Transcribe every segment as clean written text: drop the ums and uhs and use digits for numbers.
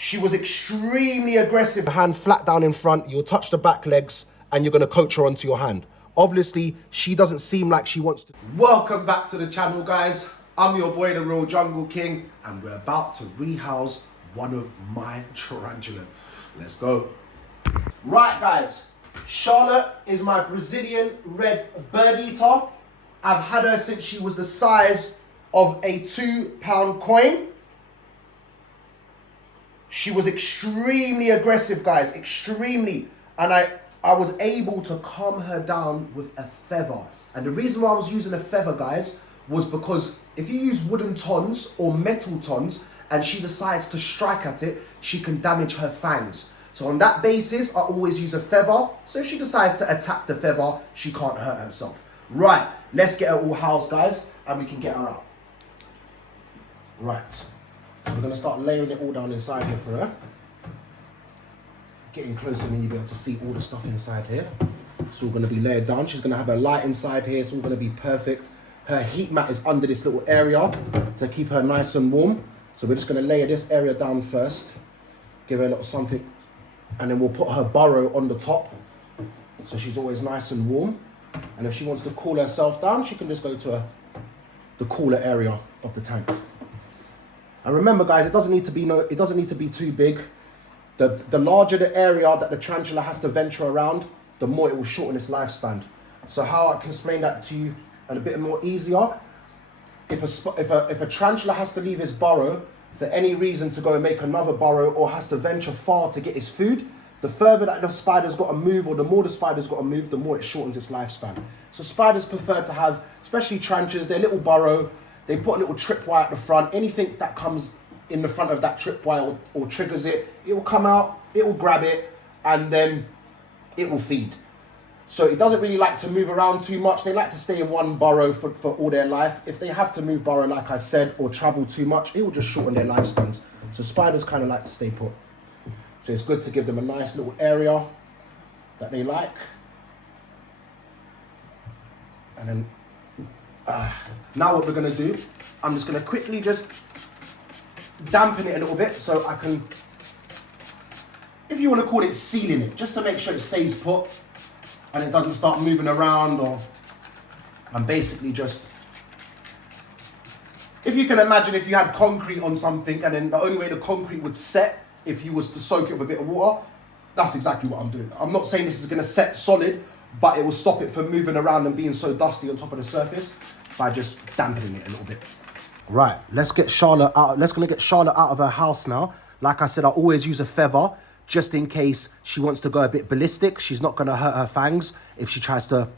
She was extremely aggressive. Hand flat down in front, you'll touch the back legs and you're gonna coach her onto your hand. Obviously, she doesn't seem like she wants to. Welcome back to the channel, guys. I'm your boy, the Real Jungle King, and we're about to rehouse one of my tarantulas. Let's go. Right, guys, Charlotte is my Brazilian red bird eater. I've had her since she was the size of a £2 coin. She was extremely aggressive, guys, extremely. And I was able to calm her down with a feather. And the reason why I was using a feather, guys, was because if you use wooden tons or metal tons and she decides to strike at it, she can damage her fangs. So on that basis, I always use a feather. So if she decides to attack the feather, she can't hurt herself. Right, let's get her all housed, guys, and we can get her out. Right, we're gonna start layering it all down inside here for her. Getting closer and you'll be able to see all the stuff inside here. It's all gonna be layered down. She's gonna have a light inside here. It's all gonna be perfect. Her heat mat is under this little area to keep her nice and warm. So we're just gonna layer this area down first. Give her a little something. And then we'll put her burrow on the top. So she's always nice and warm. And if she wants to cool herself down, she can just go to the cooler area of the tank. And remember, guys, it doesn't need to be too big. The larger the area that the tarantula has to venture around, the more it will shorten its lifespan. So how I can explain that to you a bit more easier, if a tarantula has to leave his burrow for any reason to go and make another burrow or has to venture far to get his food, the further that the spider's got to move or the more the spider's got to move, the more it shortens its lifespan. So spiders prefer to have, especially tarantulas, their little burrow, they put a little tripwire at the front. Anything that comes in the front of that tripwire or triggers it, it will come out, it will grab it, and then it will feed. So it doesn't really like to move around too much. They like to stay in one burrow for all their life. If they have to move burrow, like I said, or travel too much, it will just shorten their lifespans. So spiders kind of like to stay put. So it's good to give them a nice little area that they like. And then, now what we're gonna do, I'm just gonna quickly just dampen it a little bit so I can, if you wanna call it sealing it, just to make sure it stays put and it doesn't start moving around or, and basically just, if you can imagine if you had concrete on something and then the only way the concrete would set if you was to soak it with a bit of water, that's exactly what I'm doing. I'm not saying this is gonna set solid, but it will stop it from moving around and being so dusty on top of the surface by just dampening it a little bit. Right, let's get Charlotte out. Let's get Charlotte out of her house now. Like I said, I always use a feather just in case she wants to go a bit ballistic. She's not gonna hurt her fangs if she tries to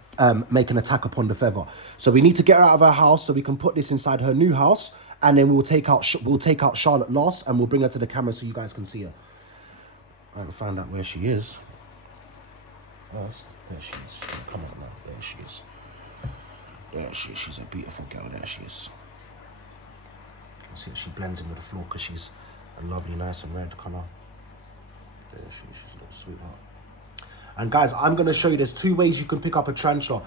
make an attack upon the feather. So we need to get her out of her house so we can put this inside her new house, and then we'll take out Charlotte last, and we'll bring her to the camera so you guys can see her. I haven't found out where she is. Oh, there she is. She's gonna come out now. There she is. There she is. She's a beautiful girl. There she is. You can see that she blends in with the floor because she's a lovely, nice and red colour. There she is. She's a little sweetheart. And guys, I'm going to show you there's two ways you can pick up a tarantula.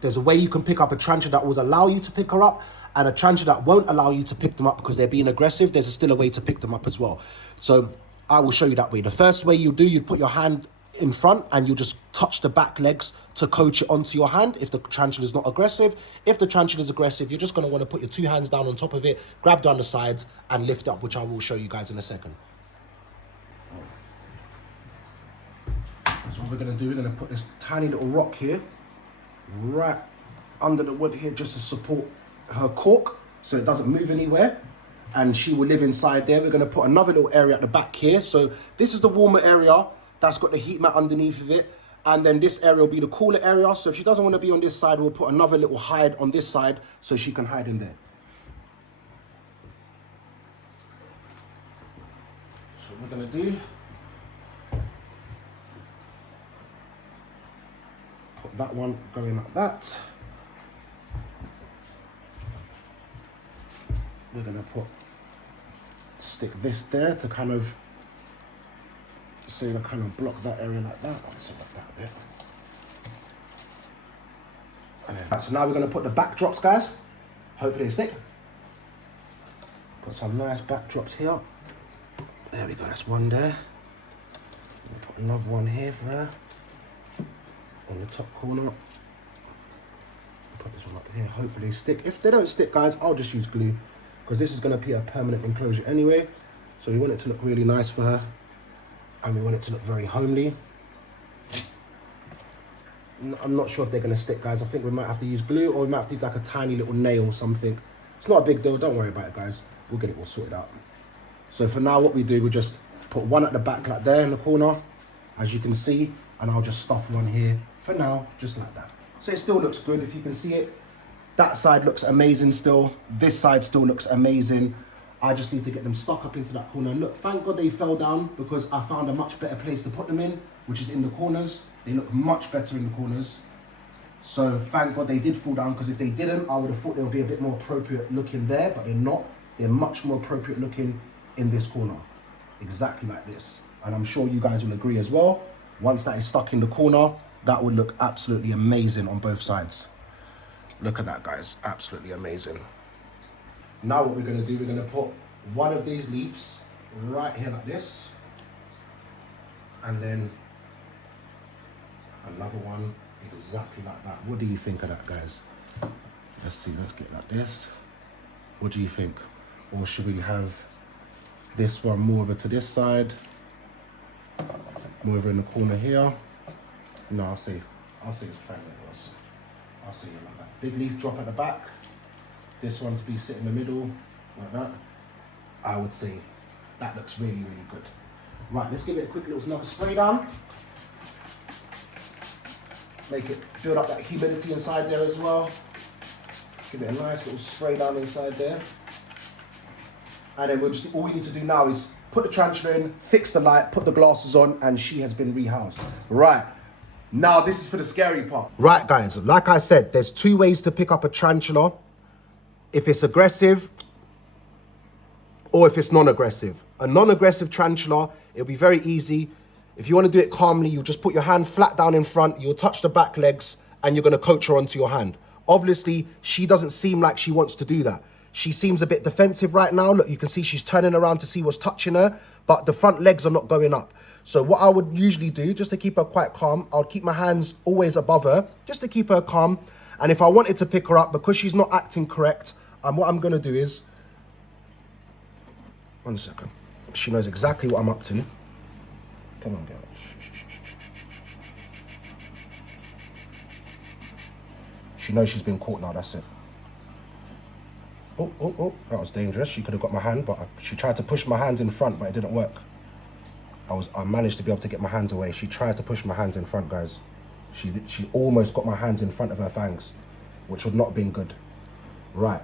There's a way you can pick up a tarantula that will allow you to pick her up, and a tarantula that won't allow you to pick them up because they're being aggressive. There's still a way to pick them up as well. So I will show you that way. The first way you put your hand in front and you just touch the back legs to coach it onto your hand if the tarantula is not aggressive. If the tarantula is aggressive, you're just going to want to put your two hands down on top of it, grab down the sides and lift up, which I will show you guys in a second. So what we're going to do, we're going to put this tiny little rock here right under the wood here just to support her cork so it doesn't move anywhere, and she will live inside there. We're going to put another little area at the back here. So this is the warmer area that's got the heat mat underneath of it, and then this area will be the cooler area. So if she doesn't want to be on this side, we'll put another little hide on this side so she can hide in there. So what we're going to do, put that one going like that. We're going to stick this there to kind of block that area like that. So like that a bit. And then, so now we're going to put the backdrops, guys. Hopefully they stick. Got some nice backdrops here. There we go, that's one there. Put another one here for her. On the top corner. Put this one up here, hopefully stick. If they don't stick, guys, I'll just use glue, because this is going to be a permanent enclosure anyway. So we want it to look really nice for her, and we want it to look very homely. I'm not sure if they're going to stick, guys. I think we might have to use glue, or we might have to use like a tiny little nail or something. It's not a big deal, don't worry about it, guys. We'll get it all sorted out. So for now, what we do, we just put one at the back like there in the corner, as you can see, and I'll just stuff one here for now, just like that. So it still looks good, if you can see it. That side looks amazing still. This side still looks amazing. I just need to get them stuck up into that corner. And look, thank God they fell down, because I found a much better place to put them in, which is in the corners. They look much better in the corners. So thank God they did fall down, because if they didn't, I would have thought they would be a bit more appropriate looking there, but they're not. They're much more appropriate looking in this corner. Exactly like this. And I'm sure you guys will agree as well. Once that is stuck in the corner, that would look absolutely amazing on both sides. Look at that, guys, absolutely amazing. Now what we're gonna do, we're gonna put one of these leaves right here like this, and then another one exactly like that. What do you think of that, guys? Let's see, let's get like this. What do you think? Or should we have this one more over to this side, more over in the corner here? No, I'll say it's fine like this. I'll say it like that. Big leaf drop at the back. This one to be sit in the middle, like that. I would say that looks really, really good. Right, let's give it a quick little another spray down. Make it build up that humidity inside there as well. Give it a nice little spray down inside there. And then all we need to do now is put the tarantula in, fix the light, put the glasses on, and she has been rehoused. Right. Now, this is for the scary part. Right, guys, like I said, there's two ways to pick up a tarantula. If it's aggressive, or if it's non-aggressive. A non-aggressive tarantula, it'll be very easy. If you want to do it calmly, you'll just put your hand flat down in front, you'll touch the back legs, and you're going to coach her onto your hand. Obviously, she doesn't seem like she wants to do that. She seems a bit defensive right now. Look, you can see she's turning around to see what's touching her, but the front legs are not going up. So what I would usually do, just to keep her quite calm, I'll keep my hands always above her, just to keep her calm. And if I wanted to pick her up, because she's not acting correct, what I'm gonna do is, 1 second. She knows exactly what I'm up to. Come on, girl. She knows she's been caught now, that's it. Oh, that was dangerous. She could have got my hand, but she tried to push my hands in front, but it didn't work. I managed to be able to get my hands away. She tried to push my hands in front, guys. She almost got my hands in front of her fangs, which would not have been good. Right.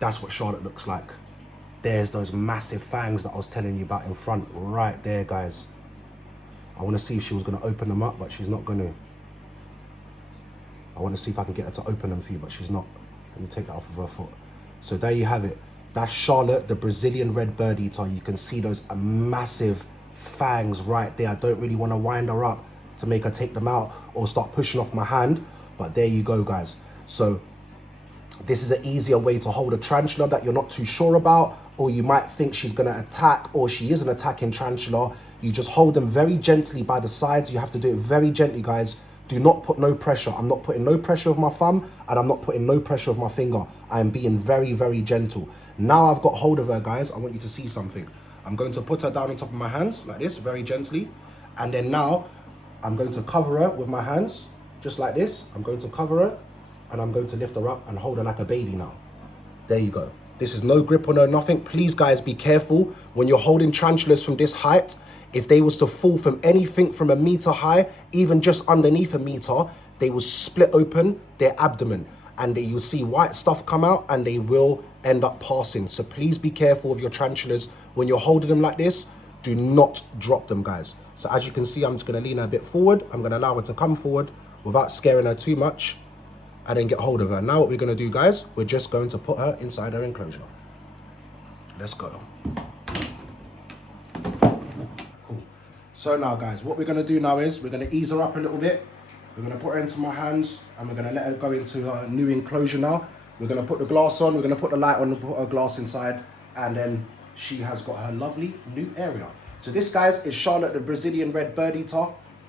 That's what Charlotte looks like. There's those massive fangs that I was telling you about in front, right there, guys. I want to see if she was going to open them up, but she's not going to. I want to see if I can get her to open them for you, but she's not. Let me take that off of her foot. So there you have it. That's Charlotte, the Brazilian red bird eater. You can see those massive fangs right there. I don't really want to wind her up to make her take them out or start pushing off my hand, but there you go, guys. So this is an easier way to hold a tarantula that you're not too sure about, or you might think she's going to attack, or she is an attacking tarantula. You just hold them very gently by the sides. You have to do it very gently, guys. Do not put no pressure. I'm not putting no pressure with my thumb, and I'm not putting no pressure with my finger. I am being very, very gentle. Now I've got hold of her, guys. I want you to see something. I'm going to put her down on top of my hands like this, very gently. And then now I'm going to cover her with my hands, just like this. I'm going to cover her, and I'm going to lift her up and hold her like a baby now. There you go. This is no grip on her, nothing. Please, guys, be careful when you're holding tarantulas from this height. If they was to fall from anything from a meter high, even just underneath a meter, they will split open their abdomen, and you'll see white stuff come out, and they will end up passing. So please be careful of your tarantulas when you're holding them like this. Do not drop them, guys. So as you can see, I'm just going to lean her a bit forward. I'm going to allow her to come forward without scaring her too much, and then get hold of her. Now what we're going to do, guys, we're just going to put her inside her enclosure. Let's go. Cool. So now, guys, what we're going to do now is we're going to ease her up a little bit. We're going to put her into my hands, and we're going to let her go into her new enclosure now. We're going to put the glass on, we're going to put the light on and put her glass inside, and then she has got her lovely new area. So this, guys, is Charlotte, the Brazilian red bird eater.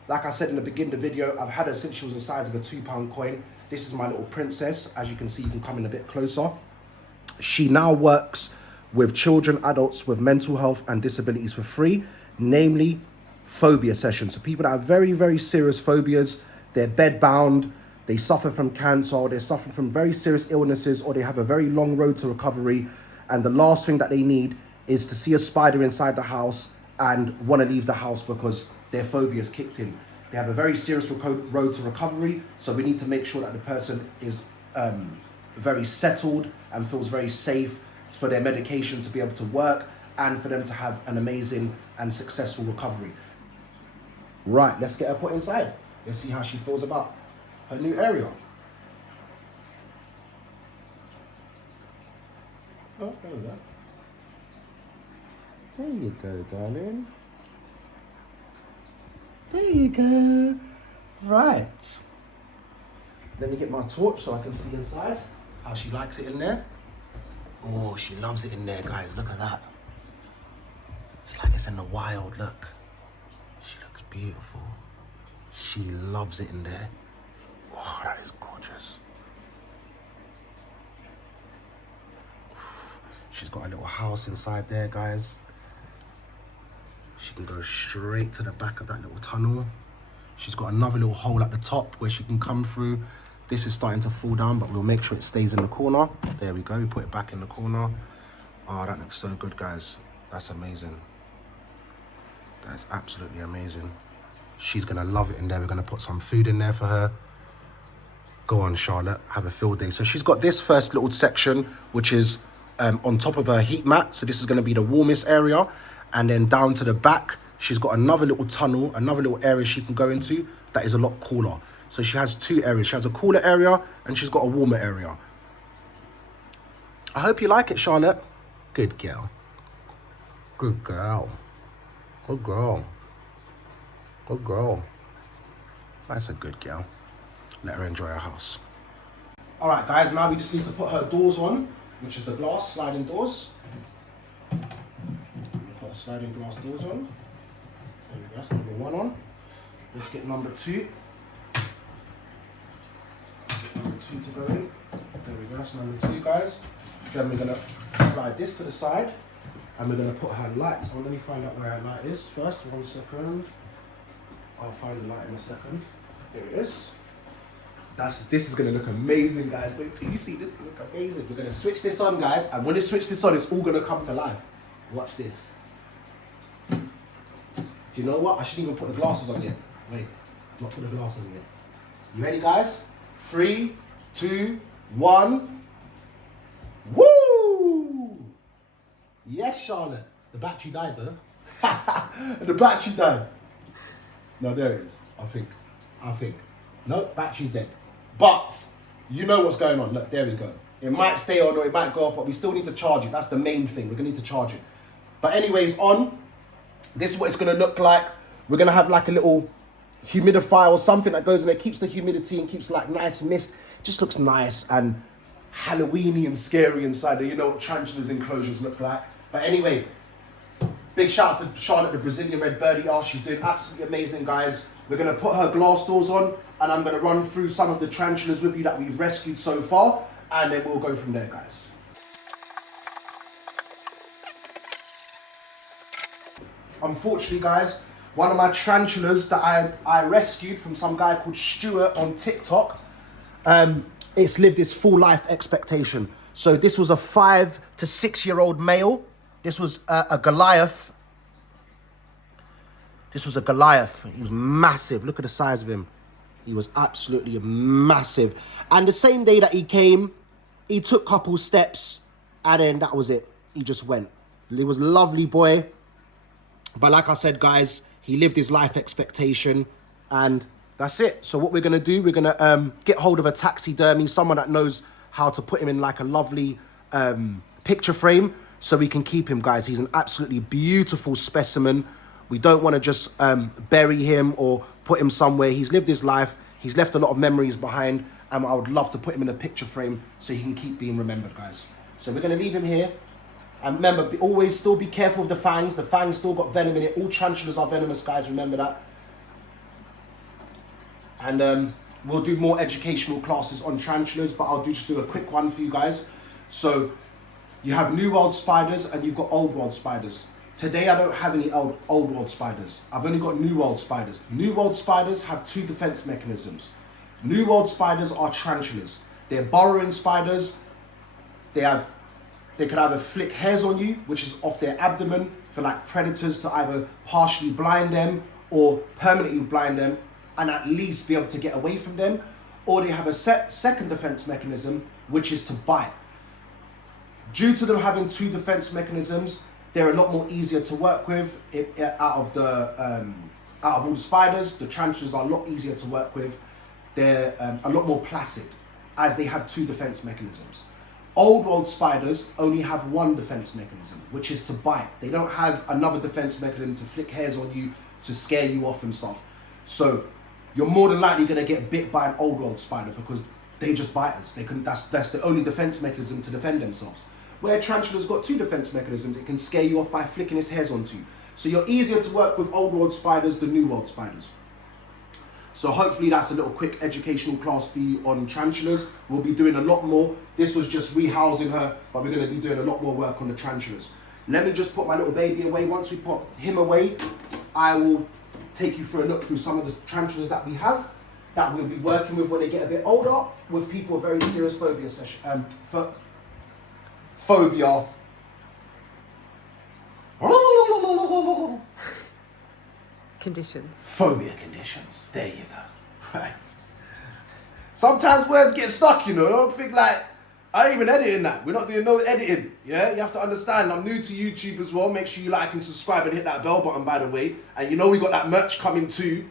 Like I said in the beginning of the video, I've had her since she was the size of a £2 coin. This is my little princess. As you can see, you can come in a bit closer. She now works with children, adults with mental health and disabilities for free, namely phobia sessions. So people that have very, very serious phobias, they're bedbound, they suffer from cancer, or they're suffering from very serious illnesses, or they have a very long road to recovery. And the last thing that they need is to see a spider inside the house and want to leave the house because their phobia is kicked in. They have a very serious road to recovery, so we need to make sure that the person is very settled and feels very safe for their medication to be able to work and for them to have an amazing and successful recovery. Right, let's get her put inside. Let's see how she feels about her new area. Oh, there we go. There you go, darling. There you go. Right. Let me get my torch so I can see inside how she likes it in there. Oh, she loves it in there, guys. Look at that. It's like it's in the wild, look. She looks beautiful. She loves it in there. Oh, that is gorgeous. She's got a little house inside there, guys. She can go straight to the back of that little tunnel. She's got another little hole at the top where she can come through. This is starting to fall down, but we'll make sure it stays in the corner. There we go, we put it back in the corner. Oh, that looks so good, guys. That's amazing. That is absolutely amazing. She's gonna love it in there. We're gonna put some food in there for her. Go on, Charlotte, have a field day. So she's got this first little section, which is on top of her heat mat. So this is gonna be the warmest area. And then down to the back, she's got another little tunnel, another little area she can go into that is a lot cooler. So she has two areas. She has a cooler area and she's got a warmer area. I hope you like it, Charlotte. Good girl. Good girl. Good girl. Good girl. That's a good girl. Let her enjoy her house. All right, guys, now we just need to put her doors on, which is the glass, sliding doors. Put sliding glass doors on. There we go, that's number 1 on. Let's get number 2. Number 2 to go in. There we go, that's number 2, guys. Then we're gonna slide this to the side and we're gonna put her lights on. Let me find out where her light is first, 1 second. I'll find the light in a second. Here it is. This is gonna look amazing, guys. Wait till you see this, it's gonna look amazing. We're gonna switch this on, guys, and when we switch this on, it's all gonna come to life. Watch this. Do you know what? I shouldn't even put the glasses on yet. Wait, not put the glasses on yet. You ready, guys? 3, 2, 1. Woo! Yes, Charlotte. The battery died, though. The battery died. No, there it is. I think. No, battery's dead. But you know what's going on. Look, there we go. It might stay on or it might go off, but we still need to charge it. That's the main thing. We're gonna need to charge it. But anyways, on. This is what it's gonna look like. We're gonna have like a little humidifier or something that goes in there, keeps the humidity and keeps like nice mist. Just looks nice and Halloweeny and scary inside there. You know what tarantulas' enclosures look like. But anyway, big shout out to Charlotte, the Brazilian red birdie. She's doing absolutely amazing, guys. We're gonna put her glass doors on and I'm gonna run through some of the tarantulas with you that we've rescued so far, and then we'll go from there, guys. Unfortunately, guys, one of my tarantulas that I rescued from some guy called Stuart on TikTok, it's lived its full life expectation. So this was a 5 to 6 year old male. This was a Goliath. This was a Goliath. He was massive. Look at the size of him. He was absolutely massive. And the same day that he came, he took a couple steps and then that was it. He just went. He was a lovely boy. But like I said, guys, he lived his life expectation and that's it. So what we're going to do, we're going to get hold of a taxidermy, someone that knows how to put him in like a lovely picture frame so we can keep him, guys. He's an absolutely beautiful specimen. We don't want to just bury him or put him somewhere. He's lived his life. He's left a lot of memories behind, and I would love to put him in a picture frame so he can keep being remembered, guys. So we're going to leave him here And remember, always still be careful of the fangs. The fangs still got venom in it. All tarantulas are venomous, guys. Remember that. And we'll do more educational classes on tarantulas, but I'll just do a quick one for you guys. So you have New World spiders and you've got Old World spiders. Today I don't have any old world spiders. I've only got New World spiders. New World spiders have 2 defense mechanisms. New World spiders are tarantulas. They're burrowing spiders. They could either flick hairs on you, which is off their abdomen, for like predators to either partially blind them or permanently blind them and at least be able to get away from them. Or they have a second defense mechanism, which is to bite. Due to them having 2 defense mechanisms, they're a lot more easier to work with. Out of all the spiders, the tarantulas are a lot easier to work with. They're a lot more placid, as they have 2 defense mechanisms. Old world spiders only have 1 defense mechanism, which is to bite. They don't have another defense mechanism to flick hairs on you, to scare you off and stuff. So you're more than likely going to get bit by an old world spider because they just bite us. That's the only defense mechanism to defend themselves. Where tarantula's got 2 defense mechanisms, it can scare you off by flicking its hairs onto you. So you're easier to work with old world spiders than new world spiders. So hopefully that's a little quick educational class for you on tarantulas. We'll be doing a lot more. This was just rehousing her, but we're going to be doing a lot more work on the tarantulas. Let me just put my little baby away. Once we put him away, I will take you for a look through some of the tarantulas that we have, that we'll be working with when they get a bit older, with people with very serious phobia phobia. Conditions. Phobia conditions. There you go. Right. Sometimes words get stuck, you know. I don't think like, I ain't even editing that. We're not doing no editing. Yeah, you have to understand. I'm new to YouTube as well. Make sure you like and subscribe and hit that bell button, by the way. And you know we got that merch coming too.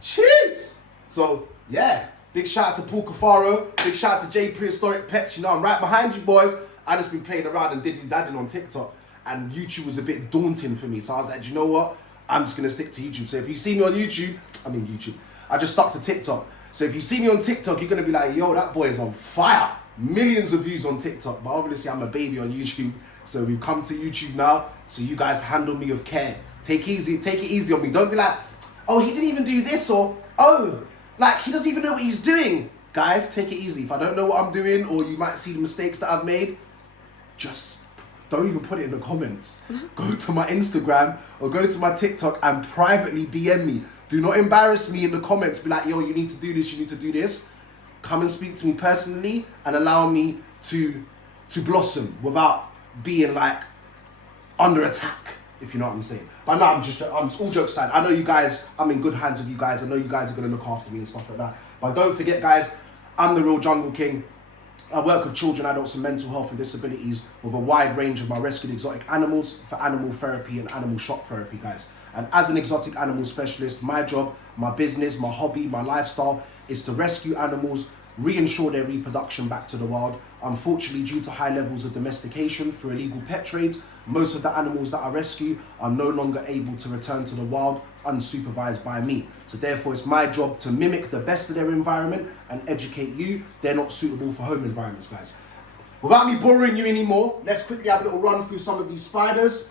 Cheers. So yeah, big shout out to Paul Cafaro. Big shout out to J Prehistoric Pets. You know I'm right behind you boys. I just been playing around and dadding on TikTok, and YouTube was a bit daunting for me. So I was like, you know what? I'm just gonna stick to YouTube. So if you see me on YouTube, I just stuck to TikTok. So if you see me on TikTok, you're gonna be like, yo, that boy is on fire. Millions of views on TikTok, but obviously I'm a baby on YouTube. So we've come to YouTube now. So you guys handle me with care. Take it easy on me. Don't be like, oh, he didn't even do this, or oh, like he doesn't even know what he's doing. Guys, take it easy. If I don't know what I'm doing, or you might see the mistakes that I've made, just don't even put it in the comments. Go to my Instagram or go to my TikTok and privately DM me. Do not embarrass me in the comments. Be like, yo, you need to do this, you need to do this. Come and speak to me personally and allow me to blossom without being like under attack, if you know what I'm saying. But no, I'm all jokes aside. I know you guys, I'm in good hands with you guys. I know you guys are gonna look after me and stuff like that. But don't forget, guys, I'm the real Jungle King. I work with children, adults and mental health and disabilities with a wide range of my rescued exotic animals for animal therapy and animal shock therapy, guys. And as an exotic animal specialist, my job, my business, my hobby, my lifestyle is to rescue animals, reinsure their reproduction back to the wild. Unfortunately, due to high levels of domestication through illegal pet trades, most of the animals that I rescue are no longer able to return to the wild unsupervised by me. So therefore, it's my job to mimic the best of their environment and educate you. They're not suitable for home environments, guys. Without me boring you anymore, let's quickly have a little run through some of these spiders.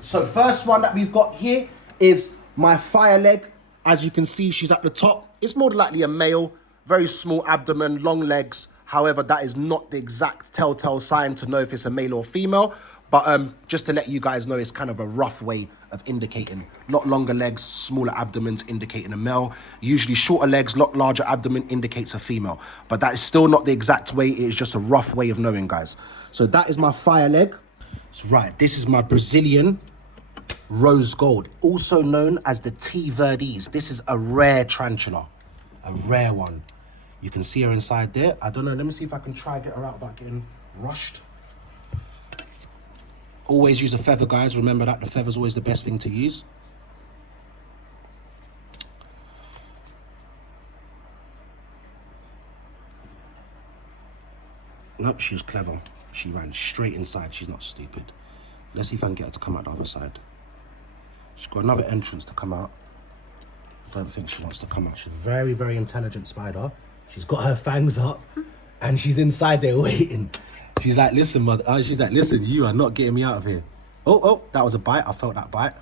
So first one that we've got here is my fire leg. As you can see, she's at the top. It's more than likely a male, very small abdomen, long legs. However, that is not the exact telltale sign to know if it's a male or female. But just to let you guys know, it's kind of a rough way of indicating. Lot longer legs, smaller abdomens indicating a male. Usually shorter legs, lot larger abdomen indicates a female. But that is still not the exact way. It is just a rough way of knowing, guys. So that is my fire leg. So right, this is my Brazilian rose gold, also known as the T. Verdes. This is a rare tarantula, a rare one. You can see her inside there. I don't know, let me see if I can try get her out without getting rushed. Always use a feather, guys. Remember that the feather's always the best thing to use. Nope, she was clever. She ran straight inside. She's not stupid. Let's see if I can get her to come out the other side. She's got another entrance to come out. I don't think she wants to come out. She's a very, very intelligent spider. She's got her fangs up And she's inside there waiting. She's like, listen, mother. She's like, listen, you are not getting me out of here. Oh, that was a bite. I felt that bite.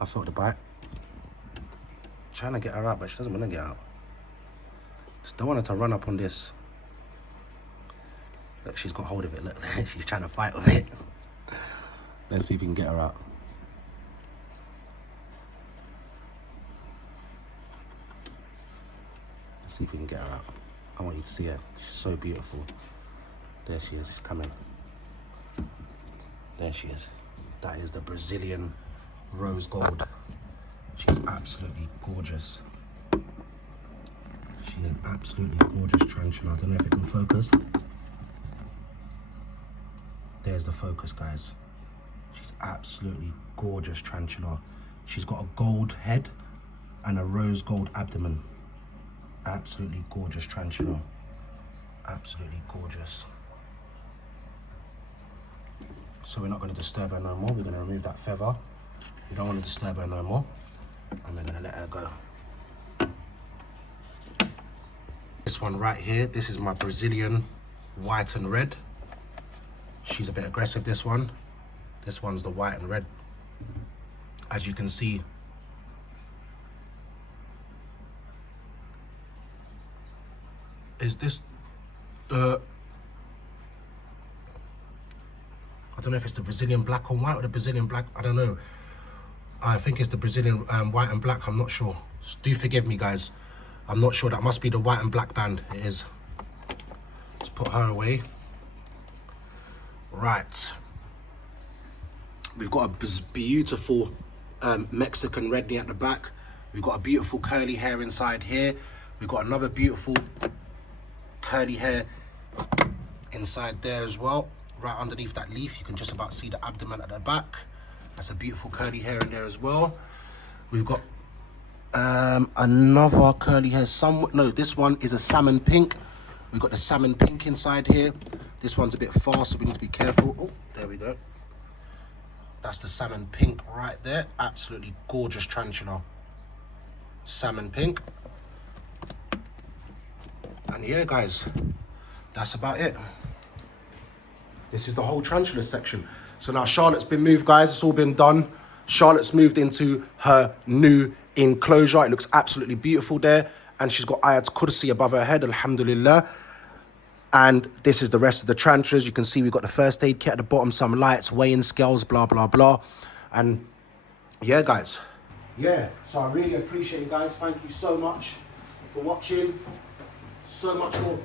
I felt the bite. Trying to get her out, but she doesn't want to get out. Just don't want her to run up on this. Look, she's got hold of it. Look, she's trying to fight with it. Let's see if we can get her out. Let's see if we can get her out. I want you to see her. She's so beautiful. There she is. She's coming. There she is. That is the Brazilian rose gold. She's absolutely gorgeous. She's an absolutely gorgeous tarantula. I don't know if it can focus. There's the focus, guys. She's absolutely gorgeous tarantula. She's got a gold head and a rose gold abdomen. Absolutely gorgeous tarantula. Absolutely gorgeous. So we're not going to disturb her no more. We're going to remove that feather. We don't want to disturb her no more. And we're going to let her go. This one right here, this is my Brazilian white and red. She's a bit aggressive, this one. This one's the white and red. As you can see, is this the, I don't know if it's the Brazilian black and white or the Brazilian black, I don't know. I think it's the Brazilian white and black, I'm not sure. Do forgive me, guys. I'm not sure, that must be the white and black band, it is. Let's put her away. Right. We've got a beautiful Mexican red knee at the back. We've got a beautiful curly hair inside here. We've got another beautiful curly hair inside there as well. Right underneath that leaf, you can just about see the abdomen at the back. That's a beautiful curly hair in there as well. We've got another curly hair. No, this one is a salmon pink. We've got the salmon pink inside here. This one's a bit fast, so we need to be careful. Oh, there we go. That's the salmon pink right there. Absolutely gorgeous tarantula. Salmon pink. And yeah, guys, that's about it. This is the whole tarantula section. So now Charlotte's been moved, guys. It's all been done. Charlotte's moved into her new enclosure. It looks absolutely beautiful there. And she's got Ayat Kursi above her head, alhamdulillah. And this is the rest of the tarantulas. You can see we've got the first aid kit at the bottom, some lights, weighing scales, blah, blah, blah. And yeah, guys. Yeah, so I really appreciate you guys. Thank you so much for watching. So much more.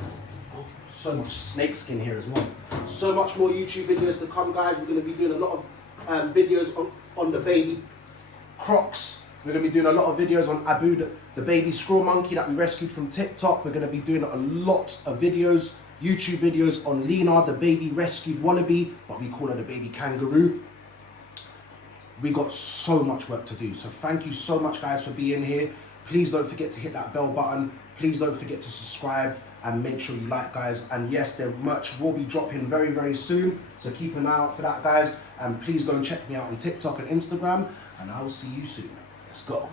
Oh, so much snake skin here as well. So much more YouTube videos to come, guys. We're going to be doing a lot of videos on the baby crocs. We're going to be doing a lot of videos on Abu, the baby squirrel monkey that we rescued from TikTok. We're going to be doing a lot of videos, YouTube videos on Lena, the baby rescued wallaby, but we call her the baby kangaroo. We got so much work to do. So thank you so much, guys, for being here. Please don't forget to hit that bell button. Please don't forget to subscribe and make sure you like, guys. And yes, their merch will be dropping very, very soon. So keep an eye out for that, guys. And please go and check me out on TikTok and Instagram. And I will see you soon. Let's go.